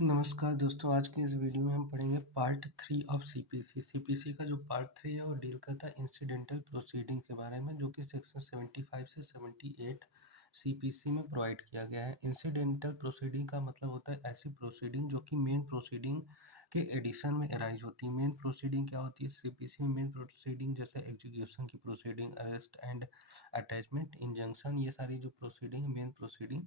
नमस्कार दोस्तों, आज की इस वीडियो में हम पढ़ेंगे पार्ट 3 ऑफ सीपीसी। सीपीसी का जो पार्ट 3 है वो डील करता है इंसिडेंटल प्रोसीडिंग के बारे में, जो कि सेक्शन 75 से 78 सीपीसी में प्रोवाइड किया गया है। इंसिडेंटल प्रोसीडिंग का मतलब होता है ऐसी प्रोसीडिंग जो कि मेन प्रोसीडिंग के एडिशन में अराइज होती है। मेन प्रोसीडिंग क्या होती है सीपीसी में? मेन प्रोसीडिंग जैसे एग्जीक्यूशन की proceeding, arrest and attachment, injunction, ये सारी जो प्रोसीडिंग मेन प्रोसीडिंग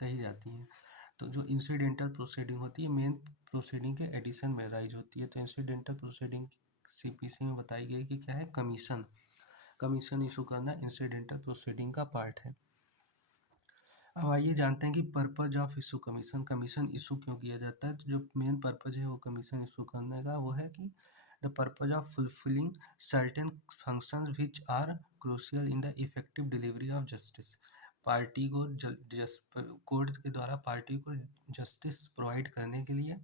कही जाती हैं। तो जो इंसिडेंटल प्रोसीडिंग होती है मेन प्रोसीडिंग के एडिशन में राइज होती है। तो इंसिडेंटल प्रोसीडिंग सीपीसी में बताई गई कि क्या है, कमीशन। कमीशन इशू करना इंसिडेंटल प्रोसीडिंग का पार्ट है। अब आइए जानते हैं कि purpose of issue commission. Commission issue क्यों किया जाता है? तो जो मेन पर्पज है वो कमीशन इशू करने का वो है कि the purpose of fulfilling certain functions which are crucial in the effective delivery of justice. Party को कोर्ट के द्वारा पार्टी को जस्टिस प्रोवाइड करने के लिए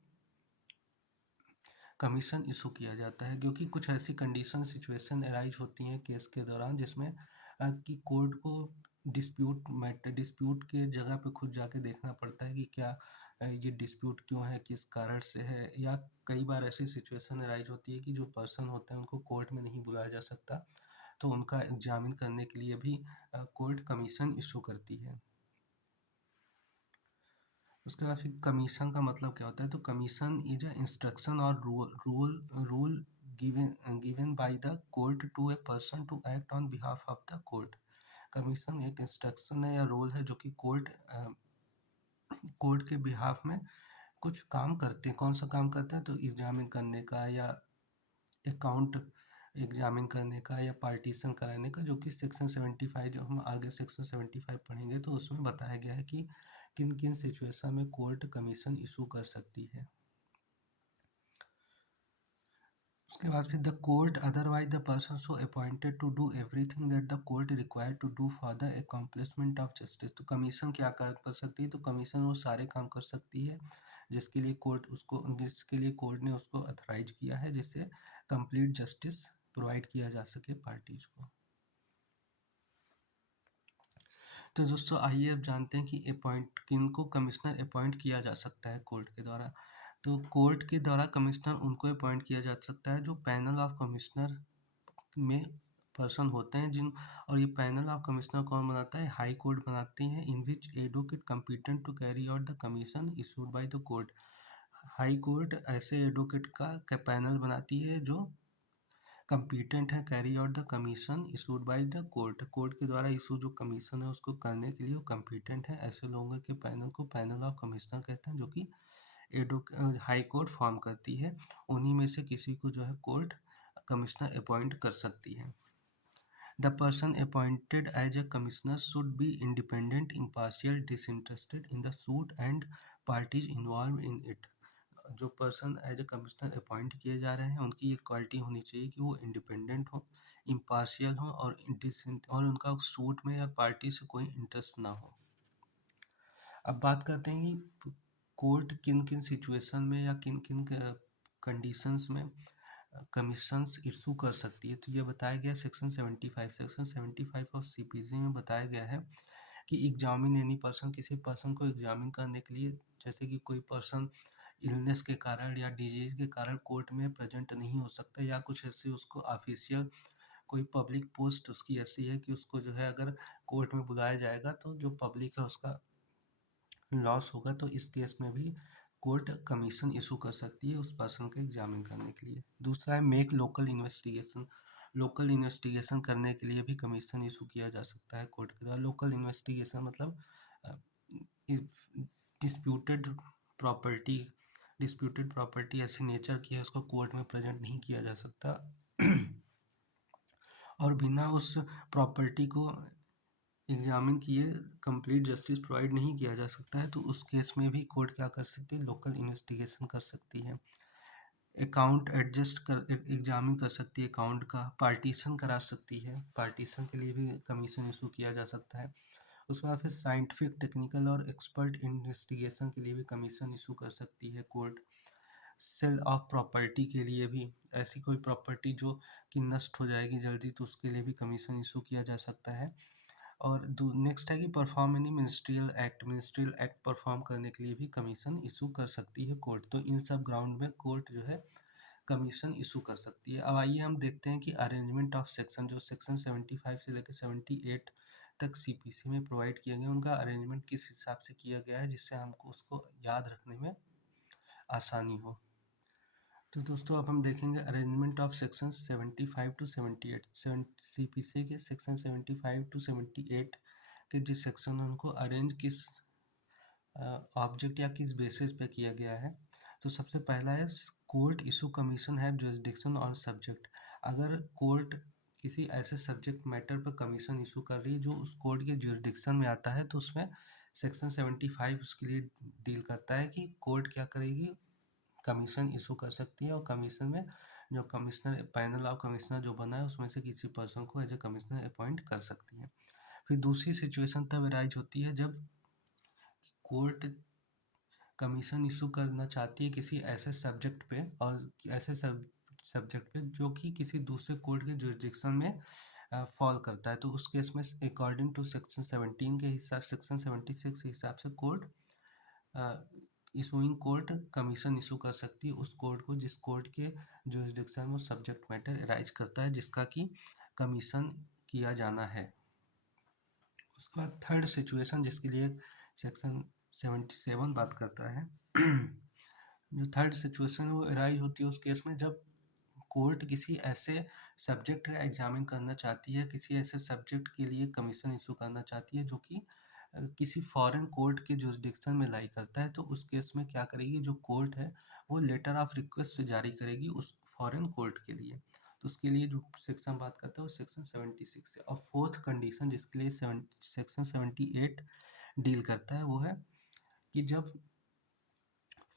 कमीशन इशू किया जाता है, क्योंकि कुछ ऐसी कंडीशन सिचुएशन अराइज होती हैं केस के दौरान जिसमें कि कोर्ट को डिस्प्यूट के जगह पे खुद जाके देखना पड़ता है कि क्या ये डिस्प्यूट क्यों है, किस कारण से है। या कई बार ऐसी सिचुएशन अराइज होती है कि जो पर्सन होते हैं उनको कोर्ट में नहीं बुलाया जा सकता, तो उनका एग्जामिन करने के लिए भी कोर्ट कमीशन इशू करती है। उसके बाद फिर कमीशन का मतलब क्या होता है? तो कमीशन इज अ इंस्ट्रक्शन और rule given by the court to a person to act on behalf of the court. Commission एक इंस्ट्रक्शन है या रूल है जो कि कोर्ट के बिहाफ में कुछ काम करते हैं। कौन सा काम करते हैं? तो एग्जामिन करने का, या अकाउंट एग्जामिन करने का, या पार्टीशन कराने का, जो कि सेक्शन 75, जो हम आगे सेक्शन 75 पढ़ेंगे तो उसमें बताया गया है कि किन किन सिचुएशन में कोर्ट कमीशन इशू कर सकती है। उसके बाद फिर the court otherwise the person so appointed to do everything that the court required to do for the accomplishment of justice. तो कमीशन क्या कर सकती है? तो कमीशन वो सारे काम कर सकती है जिसके लिए कोर्ट ने उसको अथराइज किया है, जिससे कंप्लीट जस्टिस प्रोवाइड किया जा सके पार्टीज को। तो दोस्तों आइए अब जानते हैं कि किन को कमिश्नर अपॉइंट किया जा सकता है कोर्ट के द्वारा। तो कोर्ट के द्वारा कमिश्नर उनको अपॉइंट किया जा सकता है जो पैनल ऑफ कमिश्नर में पर्सन होते हैं और ये पैनल ऑफ कमिश्नर कौन बनाता है? हाई कोर्ट बनाती है, in which advocate competent to carry out the commission issued by the court. High court ऐसे एडवोकेट का पैनल बनाती है जो कम्पिटेंट है carry out the commission issued by the court. Court के द्वारा इशू जो कमीशन है उसको करने के लिए वो कम्पिटेंट है। ऐसे लोगों के पैनल को पैनल ऑफ कमिश्नर कहते हैं, जो कि हाई कोर्ट फॉर्म करती है। उन्हीं में से किसी को जो है कोर्ट कमिश्नर अपॉइंट कर सकती है। The person appointed as a commissioner should be independent, impartial, disinterested in the suit and parties involve in it. जो person as a commissioner appoint किए जा रहे हैं उनकी ये क्वालिटी होनी चाहिए कि वो इंडिपेंडेंट हो, इम्पार्शियल हो और उनका सूट में या पार्टी से कोई इंटरेस्ट ना हो। अब बात करते हैं कि कोर्ट किन किन सिचुएशन में या किन किन कंडीशंस में कमीशंस इशू कर सकती है। तो ये बताया गया सेक्शन 75 ऑफ सीपीसी में बताया गया है कि एग्जामिन एनी पर्सन, किसी पर्सन को एग्जामिन करने के लिए, जैसे कि कोई पर्सन इलनेस के कारण या डिजीज के कारण कोर्ट में प्रेजेंट नहीं हो सकता, या कुछ ऐसे उसको ऑफिशियल कोई पब्लिक पोस्ट उसकी ऐसी है कि उसको जो है अगर कोर्ट में बुलाया जाएगा तो जो पब्लिक है उसका लॉस होगा, तो इस केस में भी कोर्ट कमीशन इशू कर सकती है उस पर्सन को एग्जामिन करने के लिए। दूसरा है make local investigation. Local investigation करने के लिए भी कमीशन इशू किया जा सकता है कोर्ट के द्वारा। लोकल इन्वेस्टिगेशन मतलब डिस्प्यूटेड प्रॉपर्टी डिस्प्यूटेड प्रॉपर्टी ऐसी नेचर की है उसको कोर्ट में प्रेजेंट नहीं किया जा सकता और बिना उस प्रॉपर्टी को एग्जामिन किए कंप्लीट जस्टिस प्रोवाइड नहीं किया जा सकता है, तो उस केस में भी कोर्ट क्या कर सकती है? लोकल इन्वेस्टिगेशन कर सकती है। अकाउंट एडजस्ट कर एग्जामिन कर सकती है, अकाउंट का पार्टीशन करा सकती है। पार्टीशन के लिए भी कमीशन इशू किया जा सकता है। उसके बाद फिर साइंटिफिक, टेक्निकल और एक्सपर्ट इन्वेस्टिगेशन के लिए भी कमीशन इशू कर सकती है कोर्ट। सेल ऑफ प्रॉपर्टी के लिए भी, ऐसी कोई प्रॉपर्टी जो कि नष्ट हो जाएगी जल्दी, तो उसके लिए भी कमीशन इशू किया जा सकता है। और नेक्स्ट है कि perform any ministerial act perform करने के लिए भी कमीशन इशू कर सकती है कोर्ट। तो इन सब ग्राउंड में कोर्ट जो है कमीशन इशू कर सकती है। अब आइए हम देखते हैं कि अरेंजमेंट ऑफ सेक्शन, जो सेक्शन 75 से लेकर 78 तक सीपीसी में प्रोवाइड किए गए, उनका अरेंजमेंट किस हिसाब से किया गया है जिससे हमको उसको याद रखने में आसानी हो। तो दोस्तों अब हम देखेंगे arrangement of section 75 to 78। CPC के सेक्शन 75 टू 78 के जिस सेक्शन है उनको अरेंज किस ऑब्जेक्ट या किस बेसिस पे किया गया है। तो सबसे पहला है कोर्ट इशू कमीशन है जुरिसडिक्शन और सब्जेक्ट। अगर कोर्ट किसी ऐसे सब्जेक्ट मैटर पर कमीशन इशू कर रही है जो उस कोर्ट के जुरिसडिक्शन में आता है, तो उसमें सेक्शन 75 उसके लिए डील करता है कि कोर्ट क्या करेगी, कमीशन इशू कर सकती है। और कमीशन में जो कमिश्नर, पैनल ऑफ कमिश्नर जो बना है उसमें से किसी पर्सन को एज ए कमिश्नर अपॉइंट कर सकती है। फिर दूसरी सिचुएशन तब अराइज होती है जब कोर्ट कमीशन इशू करना चाहती है किसी ऐसे सब्जेक्ट पे, और ऐसे सब्जेक्ट पे जो कि किसी दूसरे कोर्ट के जुरिसडिक्शन में फॉल करता है। तो उस केस में अकॉर्डिंग टू सेक्शन 17 के हिसाब, सेक्शन 76 के हिसाब से court issuing court commission issue कर सकती है उस कोर्ट को जिस कोर्ट के जुरिसडिक्शन में सब्जेक्ट मैटर अराइज करता है जिसका कि कमीशन किया जाना है। उसके बाद थर्ड सिचुएशन जिसके लिए सेक्शन 77 बात करता है जो थर्ड सिचुएशन है वो अराइज होती है उस केस में जब कोर्ट किसी ऐसे सब्जेक्ट का एग्जामिन करना चाहती है, किसी ऐसे सब्जेक्ट के लिए कमीशन इशू करना चाहती है जो कि किसी फॉरेन कोर्ट के जुरिसडिक्शन में लाई करता है। तो उस केस में क्या करेगी, जो कोर्ट है वो लेटर ऑफ रिक्वेस्ट जारी करेगी उस फॉरेन कोर्ट के लिए। तो उसके लिए जो सेक्शन बात करता है वो सेक्शन 76 है। और फोर्थ कंडीशन जिसके लिए सेक्शन 78 डील करता है वो है कि जब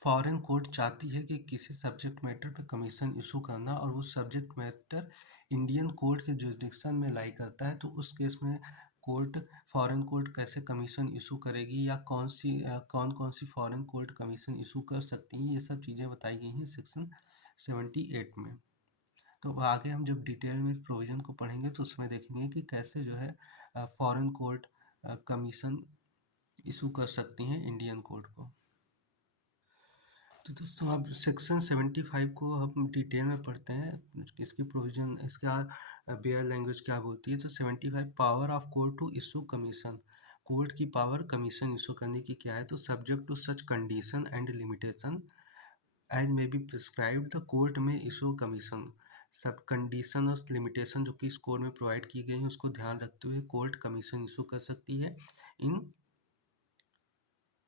फॉरेन कोर्ट चाहती है कि किसी सब्जेक्ट मैटर पे कमीशन इशू करना और वो सब्जेक्ट मैटर इंडियन कोर्ट के जुरिसडिक्शन में लाई करता है, तो उस केस में कोर्ट, फॉरेन कोर्ट कैसे कमीशन इशू करेगी या कौन कौन सी फॉरेन कोर्ट कमीशन इशू कर सकती हैं, ये सब चीज़ें बताई गई हैं सेक्शन 78 में। तो आगे हम जब डिटेल में प्रोविज़न को पढ़ेंगे तो उसमें देखेंगे कि कैसे जो है फॉरेन कोर्ट कमीशन इशू कर सकती हैं इंडियन कोर्ट को। तो दोस्तों अब सेक्शन 75 को हम डिटेल में पढ़ते हैं, इसकी प्रोविज़न, इसका बेयर लैंग्वेज क्या बोलती है। तो 75 power of court to issue commission, court की पावर कमीशन इशू करने की क्या है। तो subject to such condition and limitation as may be prescribed the court में इशू कमीशन। सब कंडीशन और लिमिटेशन जो कि इस कोड में प्रोवाइड की गई हैं उसको ध्यान रखते हुए कोर्ट कमीशन इशू कर सकती है इन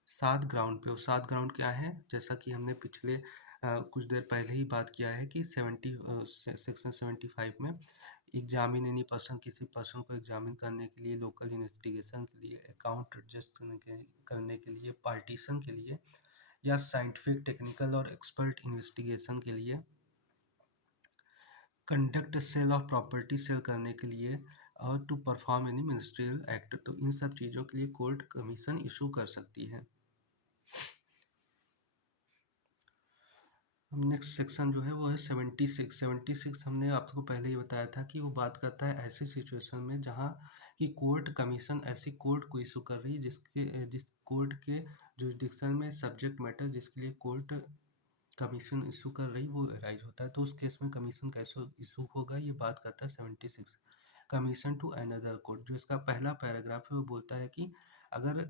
7 ग्राउंड पे। वो 7 ग्राउंड क्या है, जैसा कि हमने पिछले कुछ देर पहले ही बात किया है कि सेक्शन 75 में एग्जामिन एनी पर्सन, किसी पर्सन को एग्जामिन करने के लिए, लोकल इन्वेस्टिगेशन के लिए, अकाउंट एडजस्ट करने के लिए, पार्टीशन के लिए, या साइंटिफिक, टेक्निकल और एक्सपर्ट इन्वेस्टिगेशन के लिए, conduct sale of property sale करने के लिए, और to perform any ministerial act. तो इन सब चीज़ों के लिए कोर्ट कमीशन इशू कर सकती है। नेक्स्ट सेक्शन जो है वो है 76 हमने आपको पहले ही बताया था कि वो बात करता है ऐसी सिचुएशन में जहाँ की कोर्ट कमीशन ऐसी कोर्ट को इशू कर रही है जिस कोर्ट के जुरिसडिक्शन में सब्जेक्ट मैटर जिसके लिए कोर्ट कमीशन इशू कर रही वो अराइज होता है। तो उस केस में कमीशन कैसे इशू होगा ये बात करता है 76। कमीशन टू अनदर कोर्ट, जो इसका पहला पैराग्राफ है वो बोलता है कि अगर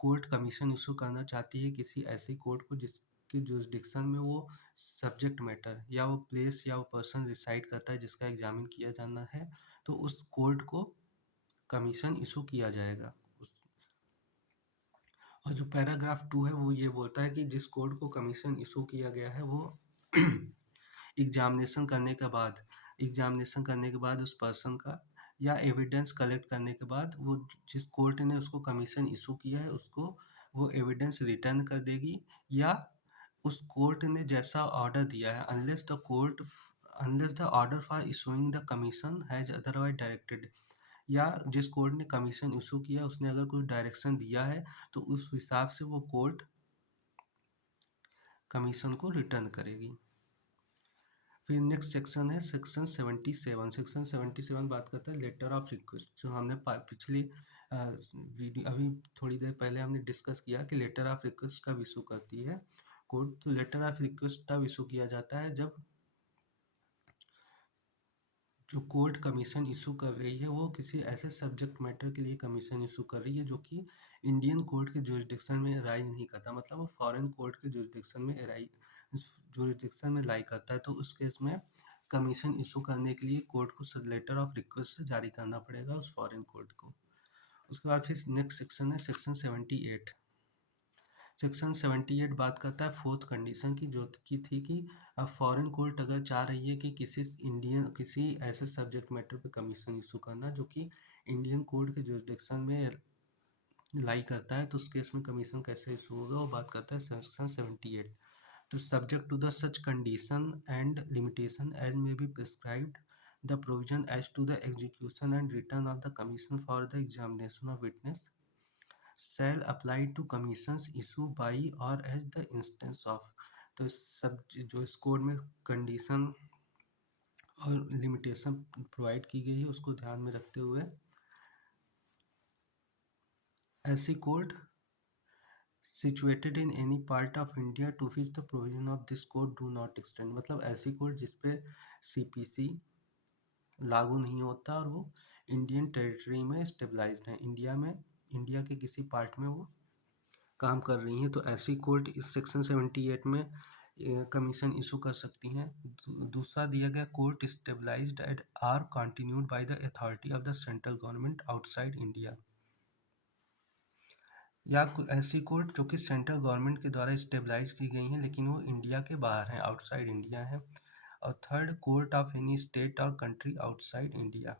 कोर्ट कमीशन इशू करना चाहती है किसी ऐसी कोर्ट को जिसके जुरिसडिक्शन में वो सब्जेक्ट मैटर या वो प्लेस या वो पर्सन रिसाइड करता है जिसका एग्जामिन किया जाना है, तो उस कोर्ट को कमीशन इशू किया जाएगा। और जो पैराग्राफ 2 है वो ये बोलता है कि जिस कोर्ट को कमीशन इशू किया गया है वो एग्जामिनेशन करने के बाद उस पर्सन का या एविडेंस कलेक्ट करने के बाद वो जिस कोर्ट ने उसको कमीशन इशू किया है उसको वो एविडेंस रिटर्न कर देगी, या उस कोर्ट ने जैसा ऑर्डर दिया है, unless the order for issuing the commission has otherwise directed, या जिस कोर्ट ने कमीशन इशू किया उसने अगर कुछ डायरेक्शन दिया है तो उस हिसाब से वो कोर्ट कमीशन को रिटर्न करेगी। फिर नेक्स्ट सेक्शन है सेक्शन 77। सेक्शन 77 बात करता है लेटर ऑफ रिक्वेस्ट, जो हमने पिछली वीडियो अभी थोड़ी देर पहले हमने डिस्कस किया कि लेटर ऑफ रिक्वेस्ट कब इशू करती है कोर्ट। तो लेटर ऑफ रिक्वेस्ट तब इशू किया जाता है जब जो कोर्ट कमीशन इशू कर रही है वो किसी ऐसे सब्जेक्ट मैटर के लिए कमीशन इशू कर रही है जो कि इंडियन कोर्ट के जुरिडिक्शन में राय नहीं करता, मतलब वो फॉरेन कोर्ट के जुरिडिक्शन में लाई करता है। तो उस केस में कमीशन इशू करने के लिए कोर्ट को लेटर ऑफ रिक्वेस्ट जारी करना पड़ेगा उस फॉरेन कोर्ट को। उसके बाद फिर नेक्स्ट सेक्शन है सेक्शन 78। सेक्शन 78 बात करता है फोर्थ कंडीशन की, जो की थी कि अब फॉरेन कोर्ट अगर चाह रही है कि किसी ऐसे सब्जेक्ट मैटर पे कमीशन इशू करना जो कि इंडियन कोर्ट के जुरिडिक्शन में लाई करता है, तो उस केस में कमीशन कैसे इशू होगा वो बात करता है सेक्शन 78। तो subject to the such condition and limitation as may be prescribed the provision as to the execution and return of the commission for the examination of witness shall apply to commissions issued by or as the instance of। तो सब जो इस code में condition और limitation provide की गई है उसको ध्यान में रखते हुए ऐसी code situated in any part of India to which the provision of this code do not extend, मतलब ऐसी कोड जिसपे CPC लागू नहीं होता और वो इंडियन टेरिटरी में स्टेबलाइज्ड है, इंडिया के किसी पार्ट में वो काम कर रही हैं, तो ऐसी कोर्ट इस सेक्शन 78 में कमीशन इशू कर सकती हैं। दूसरा दिया गया court stabilized at or continued by the authority of the central government outside India, या ऐसी कोर्ट जो कि सेंट्रल गवर्नमेंट के द्वारा स्टेबलाइज की गई हैं लेकिन वो इंडिया के बाहर हैं, आउटसाइड इंडिया है। और third court of any state और कंट्री आउटसाइड इंडिया,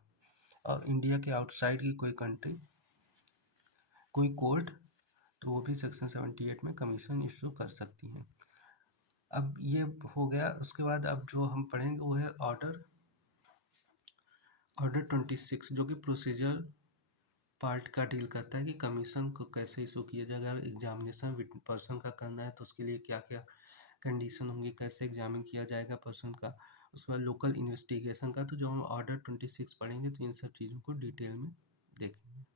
और इंडिया के आउटसाइड की कोई कंट्री कोई कोर्ट, तो वो भी सेक्शन 78 में कमीशन इशू कर सकती हैं। अब ये हो गया, उसके बाद अब जो हम पढ़ेंगे वो है ऑर्डर 26 जो कि प्रोसीजर पार्ट का डील करता है कि कमीशन को कैसे इशू किया जाएगा। अगर एग्जामिनेशन पर्सन का करना है तो उसके लिए क्या क्या कंडीशन होंगी, कैसे एग्जामिन किया जाएगा पर्सन का। उसके बाद लोकल इन्वेस्टिगेशन का, तो जो हम ऑर्डर 26 पढ़ेंगे तो इन सब चीज़ों को डिटेल में देखेंगे।